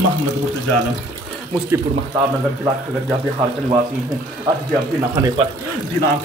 मोहम्मद मुर्तजा आलम मुस्कीपुर महताब नगर जिला खगड़िया बिहार का निवासी हूँ। आज अभी नहाने पर दिनांक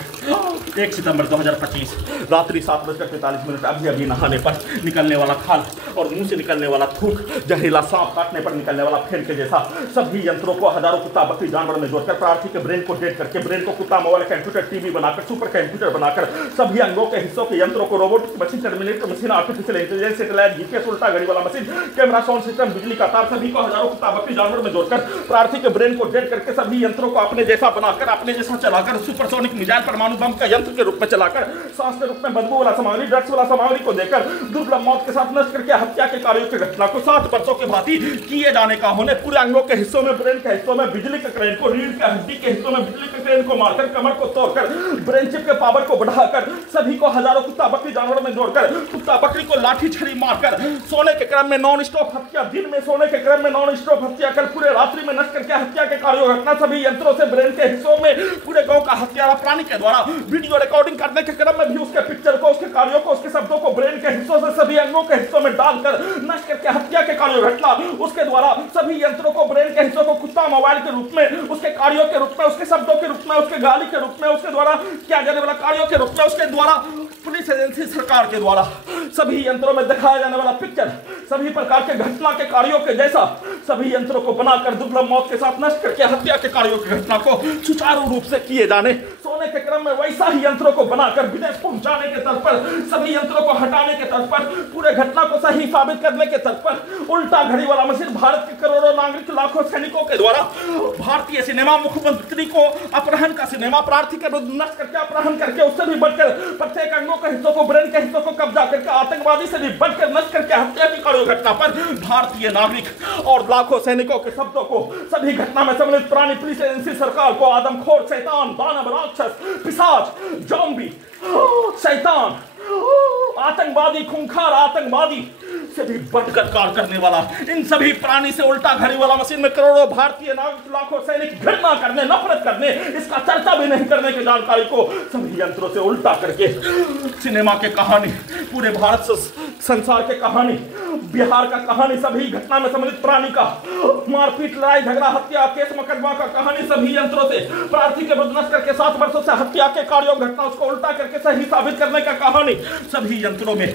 1 सितंबर 2025 रात्रि 7:45 अभी नहाने पर निकलने वाला खाल और मुंह से निकलने वाला थूक जहरीला सांप काटने पर निकलने वाला फेन के जैसा सभी यंत्रों को हजारों कुत्ता बकरी जानवर में जोड़कर प्रार्थी के ब्रेन को डेट करके ब्रेन को कुत्ता मोबाइल कंप्यूटर टीवी बनाकर सुपर कंप्यूटर बनाकर सभी अंगों के हिस्सों के यंत्रों को robotic machine terminator machine artificial intelligence satellite GPS उल्टा घड़ी वाला मशीन कैमरा साउंड सिस्टम बिजली का तार सभी को हजारों कुत्ता बकरी जानवर में जोड़कर प्रार्थी के ब्रेन को डेट करके सभी यंत्रों को अपने जैसा बनाकर अपने जैसा चलाकर सुपरसोनिक मिसाइल परमाणु बम का यंत्र के रूप में चलाकर सांस के रूप में बदबू वाला सामग्री ड्रग्स वाला सामग्री को देकर दुर्लभ मौत के साथ नष्ट करके हत्या के कार्यों की घटना को 7 वर्षों के भांति किए जाने का होने पूरे अंगों के हिस्सों में ब्रेन के हिस्सों में बिजली के करंट को रीढ़ के हड्डी के हिस्सों में बिजली के करंट को मारकर कमर को तोड़कर ब्रेन चिप के पावर को बढ़ाकर सभी को हजारों कुत्ता बकरी जानवरों में जोड़कर कुत्ता बकरी को लाठी छड़ी मारकर सोने के क्रम में नॉन स्टॉप हत्या दिन में सोने के क्रम में नॉन स्टॉप हत्या कर पूरे रात्रि में नष्ट करके हत्या के कार्यों घटना सभी यंत्रों से ब्रेन के हिस्सों में पूरे गांव का हत्यारा प्राणी के द्वारा वीडियो रिकॉर्डिंग करने के क्रम में भी उसके पिक्चर को उसके कार्यों को उसके शब्दों को ब्रेन के हिस्सों से सभी अंगों के हिस्सों में डालकर नष्ट करके हत्या के कार्यों घटना उसके द्वारा सभी यंत्रों को ब्रेन के हिस्सों को कुत्ता मोबाइल के रूप में उसके कार्यों के रूप में उसके शब्दों के रूप में उसके गाली के रूप में उसके द्वारा किया जाने वाला कार्यों के रूप में उसके द्वारा पुलिस एजेंसी सरकार के द्वारा सभी यंत्रों में दिखाया जाने वाला पिक्चर सभी प्रकार के घटना के कार्यों के जैसा सभी यंत्रों को बनाकर दुर्लभ मौत के साथ नष्ट करके हत्या के कार्यों की घटना को सुचारू रूप से किए जाने सोने के क्रम में वैसा ही यंत्रों को बनाकर विदेश पहुंचाने के तर्ज पर सभी यंत्रों को हटाने के तर्ज पर पूरे घटना को सही साबित करने के तर्ज पर उल्टा घड़ी वाला मशीन भारत के करोड़ों नागरिक लाखों सैनिकों के द्वारा भारतीय सिनेमा मुख्यमंत्री को अपहरण का सिनेमा प्रार्थी के विरुद्ध नष्ट करके अपहरण करके उससे भी बढ़कर प्रत्येक अंगों के हिस्सों को ब्रेन के हिस्सों को कब्जा करके आतंकवादी से भी बढ़कर नष्ट करके हत्या की कार्य घटना पर भारतीय नागरिक और लाखों सैनिकों के शब्दों को सभी घटना में सम्मिलित प्राणी पुलिस एजेंसी सरकार को आदमखोर शैतान दानव राक्षस पिशाच ज़ॉम्बी शैतान आतंकवादी खूंखार आतंकवादी से भी बढ़कर कार्य करने वाला इन सभी प्राणी से उल्टा घड़ी वाला मशीन में करोड़ों भारतीय नागरिक लाखों सैनिक घृणा करने नफरत करने इसका चर्चा भी नहीं करने की जानकारी को सभी यंत्रों से उल्टा करके सिनेमा के कहानी पूरे भारत से संसार के कहानी बिहार का कहानी सभी घटना में सम्मिलित प्राणी का मारपीट लड़ाई झगड़ा हत्या केस मुकदमा का कहानी सभी यंत्रों से प्रार्थी के विरुद्ध नष्ट करके 7 वर्षों से हत्या के कार्यों घटना उसको उल्टा करके सही साबित करने का कहानी सभी यंत्रों में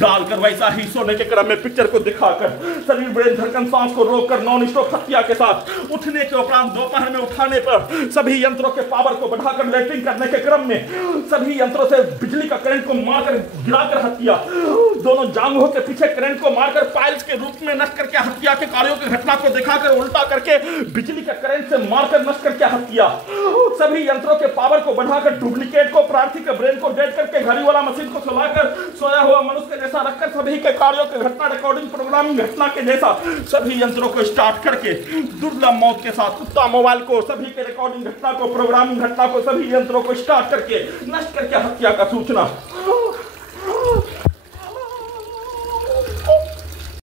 डालकर वैसा ही सोने के क्रम में पिक्चर को दिखाकर शरीर ब्रेन धड़कन सांस को रोककर नॉन स्टॉप हत्या के साथ उठने के उपरांत दोपहर में उठाने पर सभी यंत्रों के पावर को बढ़ाकर लेटरिंग करने के क्रम में सभी यंत्रों से बिजली का करंट को मारकर गिराकर हत्या दोनों जांघों के पीछे करंट को मारकर पाइल्स के रूप में नष्ट करके हत्या के कार्यों की घटना को दिखाकर उल्टा करके बिजली का करंट से मारकर नष्ट करके हत्या सभी यंत्रों के पावर को बढ़ाकर डुप्लीकेट को प्रार्थी के ब्रेन को डेड करके घड़ी वाला मशीन को सुलाकर सोया हुआ मनुष्य के जैसा रखकर सभी के कार्यों की घटना रिकॉर्डिंग प्रोग्रामिंग घटना के जैसा सभी यंत्रों को स्टार्ट करके दुर्लभ मौत के साथ कुत्ता मोबाइल को सभी के रिकॉर्डिंग घटना को प्रोग्रामिंग घटना को सभी यंत्रों को स्टार्ट करके नष्ट करके हत्या का सूचना